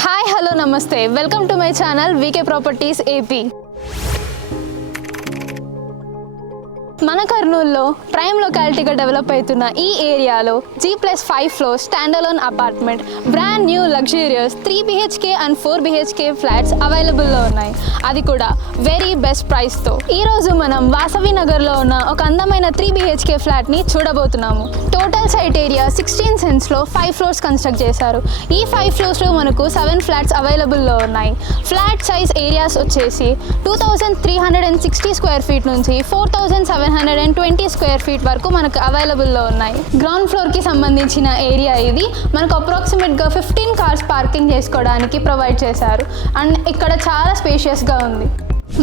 Hi, hello, namaste. Welcome to my channel VK Properties AP. మన కర్నూలులో prime లొకాలిటీగా develop అవుతున్న ఈ ఏరియాలో G+5 floor standalone apartment brand new luxurious 3 BHK and 4 BHK flats అవైలబుల్లో ఉన్నాయి. అది కూడా వెరీ బెస్ట్ ప్రైస్తో. ఈరోజు మనం వాసవి నగర్లో ఉన్న ఒక అందమైన 3 BHK ఫ్లాట్ని చూడబోతున్నాము. టోటల్ సైట్ ఏరియా 16 సెంట్స్లో 5 ఫ్లోర్స్ కన్స్ట్రక్ట్ చేశారు. ఈ 5 ఫ్లోర్స్లో మనకు 7 ఫ్లాట్స్ అవైలబుల్లో ఉన్నాయి. ఫ్లాట్ సైజ్ ఏరియాస్ వచ్చేసి 2360 స్క్వేర్ ఫీట్ నుంచి 4720 స్క్వేర్ ఫీట్ వరకు మనకు అవైలబుల్లో ఉన్నాయి. గ్రౌండ్ ఫ్లోర్కి సంబంధించిన ఏరియా ఇది. మనకు అప్రాక్సిమేట్గా 15 కార్స్ పార్కింగ్ చేసుకోవడానికి ప్రొవైడ్ చేశారు. అండ్ ఇక్కడ చాలా స్పేషియస్గా ఉంది.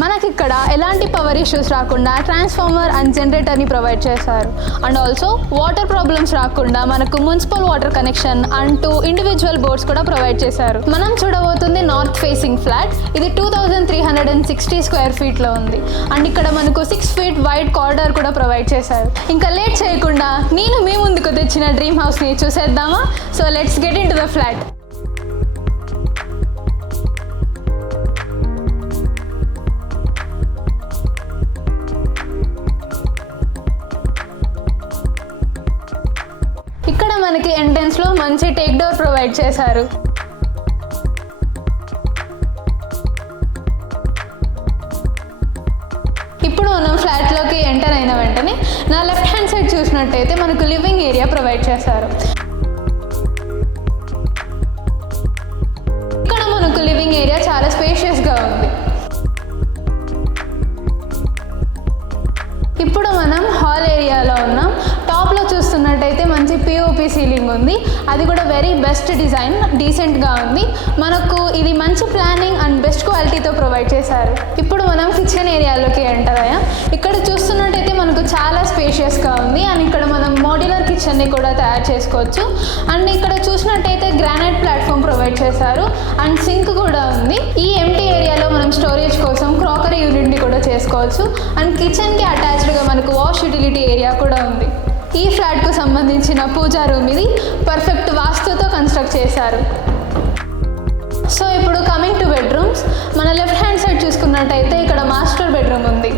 మనకి ఇక్కడ ఎలాంటి పవర్ ఇష్యూస్ రాకుండా ట్రాన్స్ఫార్మర్ అండ్ జనరేటర్ని ప్రొవైడ్ చేశారు. అండ్ ఆల్సో వాటర్ ప్రాబ్లమ్స్ రాకుండా మనకు municipal water connection and 2 individual boards కూడా ప్రొవైడ్ చేశారు. మనం చూడబోతుంది నార్త్ ఫేసింగ్ ఫ్లాట్. ఇది 2360 స్క్వేర్ ఫీట్లో ఉంది. అండ్ ఇక్కడ మనకు 6 ఫీట్ వైడ్ కారిడార్ కూడా ప్రొవైడ్ చేశారు. ఇంకా లేట్ చేయకుండా నేను మీ ముందుకు తెచ్చిన డ్రీమ్ హౌస్ని చూసేద్దామా? So let's get in to the flat. ఇక్కడ మనకి ఎంట్రన్స్లో మంచి టేక్ డోర్ ప్రొవైడ్ చేశారు. ఇప్పుడు మనం ఫ్లాట్లోకి ఎంటర్ అయిన వెంటనే నా లెఫ్ట్ హ్యాండ్ సైడ్ చూసినట్టయితే మనకు లివింగ్ ఏరియా ప్రొవైడ్ చేశారు. ఇక్కడ మనకు లివింగ్ ఏరియా చాలా స్పేషియస్గా ఉంది. ఇప్పుడు మనం హాల్ ఏరియాలో ఉన్నాం. టాప్లో చూస్తున్నట్టయితే మంచి పిఓపి సీలింగ్ ఉంది. అది కూడా వెరీ బెస్ట్ డిజైన్, డీసెంట్గా ఉంది. మనకు ఇది మంచి ప్లానింగ్ అండ్ బెస్ట్ క్వాలిటీతో ప్రొవైడ్ చేశారు. ఇప్పుడు మనం కిచెన్ ఏరియాలోకి ఎంటర్ అయ్యాం. ఇక్కడ చూస్తున్నట్టయితే మనకు చాలా స్పేషియస్గా ఉంది. అండ్ ఇక్కడ మనం మోడ్యులర్ కిచెన్ని కూడా తయారు చేసుకోవచ్చు. అండ్ ఇక్కడ చూసినట్టయితే గ్రానైట్ ప్లాట్ఫామ్ ప్రొవైడ్ చేశారు. అండ్ సింక్ కూడా ఉంది. ఈ ఎంటీ ఏరియాలో మనం స్టోరేజ్ కోసం క్రాకరీ యూనిట్ని కూడా చేసుకోవచ్చు. అండ్ కిచెన్కి అటాచ్డ్గా మనకు వాష్ యూటిలిటీ ఏరియా కూడా ఉంది. ఈ ఫ్లాట్కు సంబంధించిన పూజా రూమ్ ఇది. పర్ఫెక్ట్ వాస్తుతో కన్స్ట్రక్ట్ చేశారు. సో ఇప్పుడు కమింగ్ టు బెడ్రూమ్స్, మన లెఫ్ట్ హ్యాండ్ సైడ్ చూసుకున్నట్టయితే ఇక్కడ మాస్టర్ బెడ్రూమ్ ఉంది.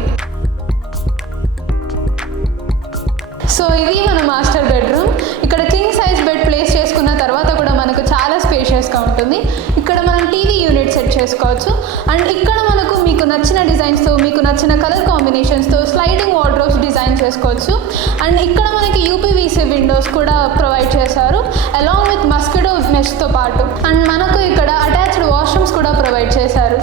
సో ఇది మన మాస్టర్ బెడ్రూమ్. ఇక్కడ కింగ్ సైజ్ బెడ్ ప్లేస్ చేసుకున్న తర్వాత కూడా మనకు చాలా స్పేషియస్గా ఉంటుంది. ఇక్కడ మనం టీవీ యూనిట్ సెట్ చేసుకోవచ్చు. అండ్ ఇక్కడ మనకు మీకు నచ్చిన డిజైన్స్తో, మీకు నచ్చిన కలర్ కాంబినేషన్స్తో స్లైడింగ్ వార్డ్రోబ్స్ డిజైన్ చేసుకోవచ్చు. అండ్ ఇక్కడ మనకి యూపీవీసీ విండోస్ కూడా ప్రొవైడ్ చేశారు అలాంగ్ విత్ మస్కిటో మెష్తో పాటు. అండ్ మనకు ఇక్కడ అటాచ్డ్ వాష్రూమ్స్ కూడా ప్రొవైడ్ చేశారు.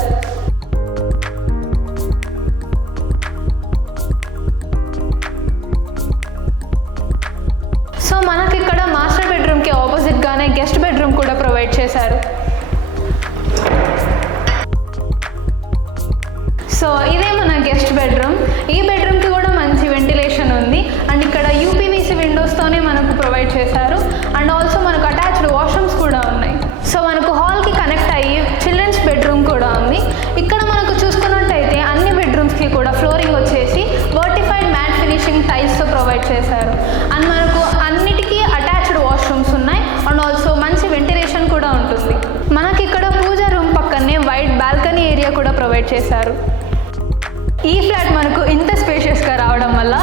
సో మనకి ఇక్కడ మాస్టర్ బెడ్రూమ్కి ఆపోజిట్గానే గెస్ట్ బెడ్రూమ్ కూడా ప్రొవైడ్ చేశారు. సో ఇదే మన గెస్ట్ బెడ్రూమ్. ఈ బెడ్రూమ్కి కూడా మంచి వెంటిలేషన్ ఉంది. అండ్ ఇక్కడ యూపీవీసీ విండోస్తోనే మనకు ప్రొవైడ్ చేశారు. అండ్ ఆల్సో మనకు అటాచ్డ్ వాష్రూమ్స్ కూడా ఉన్నాయి. సో మనకు హాల్కి కనెక్ట్ అయ్యి చిల్డ్రన్స్ బెడ్రూమ్ కూడా ఉంది. ఇక్కడ మనకు చూసుకున్నట్టయితే అన్ని బెడ్రూమ్స్కి కూడా ఫ్లోరింగ్ వచ్చేసి వర్టిఫైడ్ మ్యాట్ ఫినిషింగ్ టైల్స్తో ప్రొవైడ్ చేశారు. అండ్ మనకు అన్నిటికీ అటాచ్డ్ వాష్రూమ్స్ ఉన్నాయి. అండ్ ఆల్సో మంచి వెంటిలేషన్ కూడా ఉంటుంది. మనకి ఇక్కడ పూజా రూమ్ పక్కనే వైడ్ బాల్కనీ ఏరియా కూడా ప్రొవైడ్ చేశారు. ఈ ఫ్లాట్ మనకు ఇంత స్పేషియస్గా రావడం వల్ల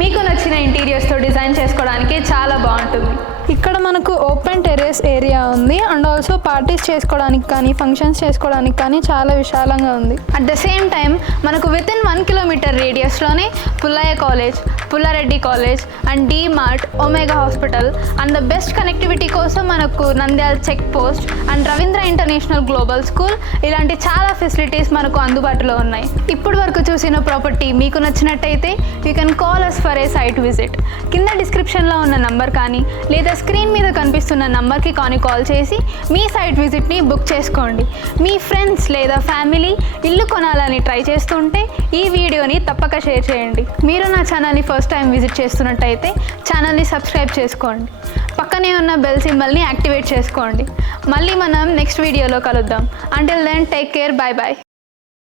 మీకు నచ్చిన ఇంటీరియర్స్తో డిజైన్ చేసుకోవడానికి చాలా బాగుంటుంది. ఇక్కడ మనకు ఓపెన్ టెర్రస్ ఏరియా ఉంది. అండ్ ఆల్సో పార్టీస్ చేసుకోవడానికి కానీ ఫంక్షన్స్ చేసుకోవడానికి కానీ చాలా విశాలంగా ఉంది. అట్ ద సేమ్ టైం మనకు వితిన్ 1 కిలోమీటర్ రేడియస్లోనే Pullaiah college, Pullareddy college and DMart, Omega hospital and the best connectivity కోసం మనకు Nandyal check post and Ravindra international global school ఇలాంటి చాలా ఫెసిలిటీస్ మనకు అందుబాటులో ఉన్నాయి. ఇప్పటి వరకు చూసిన ప్రాపర్టీ మీకు నచ్చినట్టయితే you can call us for a site visit. కింద డిస్క్రిప్షన్లో ఉన్న నంబర్ కానీ లేదా స్క్రీన్ మీద కనిపిస్తున్న నంబర్కి కాల్ చేసి మీ సైట్ విజిట్ని బుక్ చేసుకోండి. మీ ఫ్రెండ్స్ లేదా ఫ్యామిలీ ఇల్లు కొనాలని ట్రై చేస్తుంటే ఈ వీడియోని తప్పక షేర్ చేయండి. మీరు నా ఛానల్ని ఫస్ట్ టైం విజిట్ చేస్తున్నట్టయితే ఛానల్ని సబ్స్క్రైబ్ చేసుకోండి. పక్కనే ఉన్న బెల్ సింబల్ని యాక్టివేట్ చేసుకోండి. మళ్ళీ మనం నెక్స్ట్ వీడియోలో కలుద్దాం. Until then take care, bye bye.